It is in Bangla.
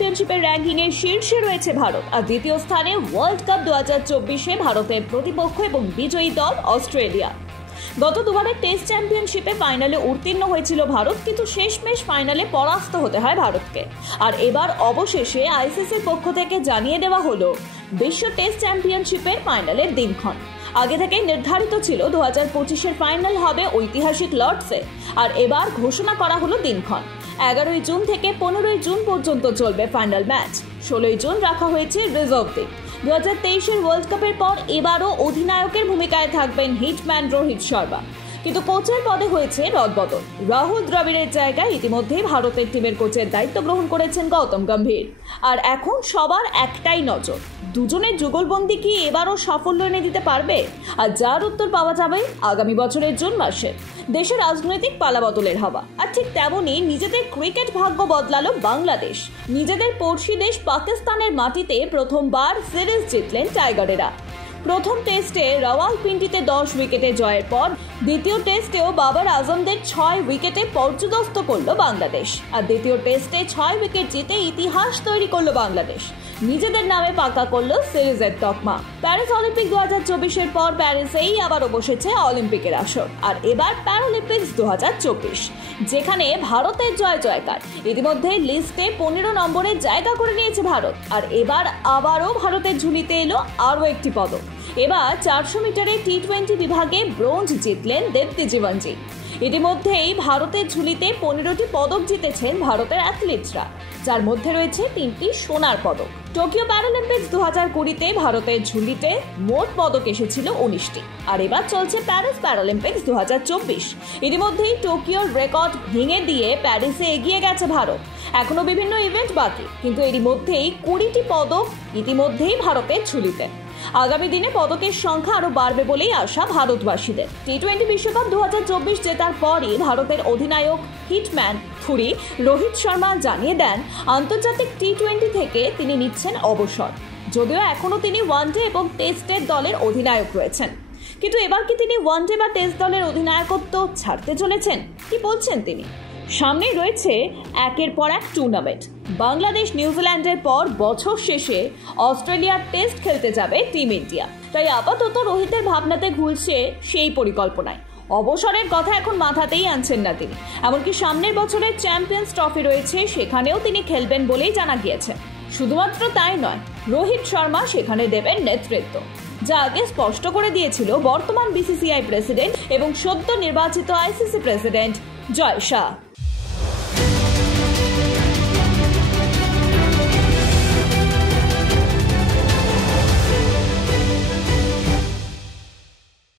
চ্যাম্পিয়নশিপের র্যাঙ্কিংয়ে শীর্ষে রয়েছে ভারত, আর দ্বিতীয় স্থানে ওয়ার্ল্ড কাপ 2024-এ ভারতের প্রতিপক্ষ এবং বিজয়ী দল অস্ট্রেলিয়া। গত দুবারের টেস্ট চ্যাম্পিয়নশিপে ফাইনালে উত্তীর্ণ হয়েছিল ভারত, কিন্তু শেষমেশ ফাইনালে পরাস্ত হতে হয় ভারতকে। আর এবার অবশেষে আইসিসির পক্ষ থেকে জানিয়ে দেওয়া হলো বিশ্ব টেস্ট চ্যাম্পিয়নশিপের ফাইনালের দিনক্ষণ। আগে থেকেই নির্ধারিত ছিল 2025-এর ফাইনাল হবে ঐতিহাসিক লর্ডসে, আর এবার ঘোষণা করা হলো দিনক্ষণ। 11ই জুন থেকে 15ই জুন পর্যন্ত চলবে ফাইনাল ম্যাচ। 16ই জুন রাখা হয়েছে রিজার্ভ দিন। 2023-এর ওয়ার্ল্ড কাপের পর এবারও অধিনায়কের ভূমিকায় থাকবেন হিটম্যান রোহিত শর্মা, কিন্তু কোচের পদে হয়েছে রদবদল। রাহুল দ্রাবিড়ের জায়গায় ইতিমধ্যেই ভারতের টিমের কোচের দায়িত্ব গ্রহণ করেছেন গৌতম গম্ভীর। আর এখন সবার একটাই নজর, দুজনের যুগলবন্দি কি এবারও সাফল্য এনে দিতে পারবে? আর যার উত্তর পাওয়া যাবে আগামী বছরের জুন মাসে। দেশের রাজনৈতিক পালাবদলের হাওয়া, আর ঠিক তেমনই নিজেদের ক্রিকেট ভাগ্য বদলালো বাংলাদেশ। নিজেদের পড়শি দেশ পাকিস্তানের মাটিতে প্রথমবার সিরিজ জিতলেন টাইগারেরা। প্রথম টেস্টে রাওয়ালপিন্ডিতে 10 উইকেটে জয়ের পর দ্বিতীয় টেস্টেও বাবর আজমদের 6 উইকেটে পর্যুদস্ত করল বাংলাদেশ। আর দ্বিতীয় টেস্টে 6 উইকেট জিতে ইতিহাস তৈরি করলো বাংলাদেশ, নিজেদের নামে পাকা করলো সিরিজের তকমা। প্যারিস অলিম্পিক 2024-এর পর প্যারিসেই আবারও বসেছে অলিম্পিকের আসর, আর এবার প্যারালিম্পিক্স 2024, যেখানে ভারতের জয় জয়কার। ইতিমধ্যে লিস্টে 15 নম্বরে জায়গা করে নিয়েছে ভারত, আর এবার আবারও ভারতের ঝুলিতে এলো আরও একটি পদক। এবার 400 মিটারে টি20 বিভাগে ব্রোঞ্জ জিতলেন দীপ্তি জীবনজি। ইতিমধ্যেই ভারতের ঝুলিতে 15টি পদক জিতেছেন ভারতের অ্যাথলিটরা, যার মধ্যে রয়েছে 3টি সোনার পদক। টোকিও প্যারালিম্পিক্স 2020-তে ভারতের ঝুলিতে মোট পদক এসেছিল 19টি, আর এবার চলছে প্যারিস প্যারালিম্পিক্স 2024। ইতিমধ্যেই টোকিওর রেকর্ড ভেঙে দিয়ে প্যারিসে এগিয়ে গেছে ভারত। এখনো বিভিন্ন ইভেন্ট বাকি, কিন্তু এরই মধ্যেই 20টি পদক ইতিমধ্যেই ভারতের ঝুলিতে। আগামী দিনে পদকের সংখ্যা আরো বাড়বে বলেই আশা ভারতবাসীদের। টি20 বিশ্বকাপ 2024 জেতার পরই ভারতের অধিনায়ক হিটম্যান থুরি রোহিত শর্মা জানিয়ে দেন আন্তর্জাতিক টি20 থেকে তিনি নিচ্ছেন অবসর। যদিও এখনো তিনি ওয়ানডে এবং টেস্টের দলের অধিনায়ক রয়েছেন, কিন্তু এবার কি তিনি ওয়ানডে বা টেস্ট দলের অধিনায়কত্ব ছাড়তে চলেছেন? কি বলছেন তিনি? সামনেই রয়েছে একের পর এক টুর্নামেন্ট। বাংলাদেশ নিউজিল্যান্ডের পর বছর শেষে অস্ট্রেলিয়ার টেস্ট খেলতে যাবে টিম ইন্ডিয়া, তাই আপাতত রোহিতের ভাবনাতে ঘুরছে সেই পরিকল্পনায়। অবসরের কথা এখন মাথাতেই আনছেন না তিনি। এমনকি সামনের বছরের চ্যাম্পিয়ন্স ট্রফি রয়েছে, সেখানেও তিনি খেলবেন বলেই জানা গিয়েছে। শুধুমাত্র তাই নয়, রোহিত শর্মা সেখানে দেবেন নেতৃত্ব, যা আগে স্পষ্ট করে দিয়েছিল বর্তমান বিসিসিআই প্রেসিডেন্ট এবং সদ্য নির্বাচিত আইসিসি প্রেসিডেন্ট জয় শাহ।